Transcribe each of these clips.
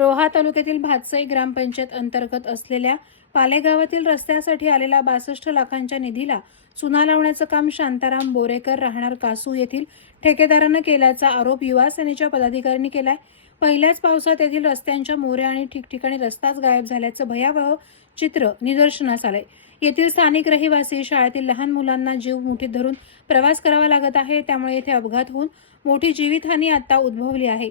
रोहा तालुक्यातील भातसाई ग्रामपंचायत अंतर्गत असलेल्या पालेगावातील रस्त्यासाठी आलेला बासष्ट लाखांच्या निधीला चुना लावण्याचं काम शांताराम बोरेकर राहणार कासू येथील ठेकेदारानं केल्याचा आरोप युवा सेनेच्या पदाधिकाऱ्यांनी केलाय. पहिल्याच पावसात येथील रस्त्यांच्या मोऱ्या आणि ठिकठिकाणी रस्ताच गायब झाल्याचं भयावह चित्र निदर्शनास आलंय. येथील स्थानिक रहिवासी शाळेतील लहान मुलांना जीव मुठीत धरून प्रवास करावा लागत आहे त्यामुळे येथे अपघात होऊन मोठी जीवितहानी आता उद्भवली आहे.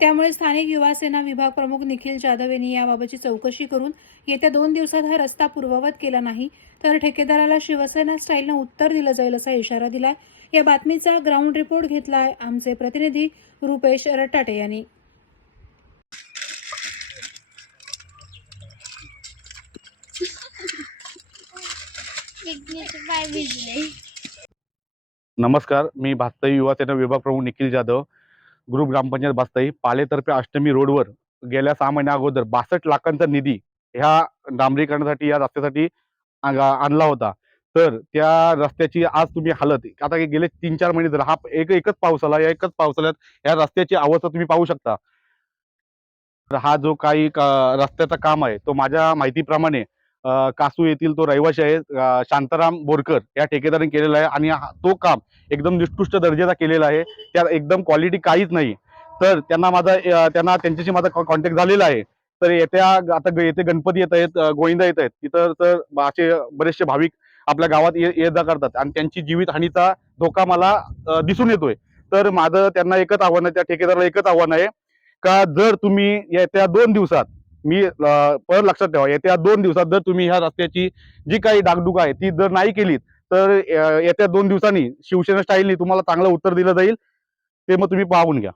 त्यामुळे स्थानिक युवा सेना विभाग प्रमुख निखिल जाधव यांनी याबाबतची चौकशी करून येत्या दोन दिवसात हा रस्ता पूर्ववत केला नाही. तर ठेकेदाराला शिवसेना स्टाईलनं उत्तर दिलं जाईल असा इशारा दिलाय. या बातमीचा ग्राउंड रिपोर्ट घेतलाय आमचे प्रतिनिधी रुपेश रटाटे यांनी. नमस्कार मी भास्ताई युवा सेना विभाग प्रमुख निखिल जाधव. ग्रुप ग्रामपंचायत बसताई पालेतर्फे अष्टमी रोडवर गेल्या सहा महिन्या अगोदर बासष्ट लाखांचा निधी ह्या डांबरीकरणासाठी या रस्त्यासाठी आणला होता. तर त्या रस्त्याची आज तुम्ही हालत आता गेले तीन चार महिने जर हा एक एकच पाऊस आला. या एकच पावसाळ्यात या रस्त्याची अवस्था तुम्ही पाहू शकता. तर हा जो काही का- रस्त्याचा काम आहे तो माझ्या माहितीप्रमाणे कासू येथील तो रहिवासी आहे शांताराम बोरकर या ठेकेदाराने केलेला आहे आणि हा- तो काम एकदम निष्कृष्ट दर्जाचा केलेला आहे. त्या एकदम क्वालिटी काहीच नाही. तर त्यांना माझा त्यांना त्यांच्याशी माझा कॉन्टॅक्ट झालेला आहे. तर येत्या आता ग- येथे गणपती येत आहेत गोविंदा येत आहेत. तिथं तर असे बरेचसे भाविक आपल्या गावात ये जा करतात. आणि त्यांची जीवितहानीचा धोका मला दिसून येतोय. तर माझं त्यांना एकच आव्हान आहे त्या ठेकेदाराला एकच आव्हान आहे का जर तुम्ही येत्या दोन दिवसात मी परत लक्षात ठेवा येत्या दोन दिवसात जर तुम्ही ह्या रस्त्याची जी काही डागडुग आहे ती जर नाही केलीत तर येत्या दोन दिवसांनी शिवसेना स्टाईलनी तुम्हाला चांगलं उत्तर दिलं जाईल ते मग तुम्ही पाहून घ्या.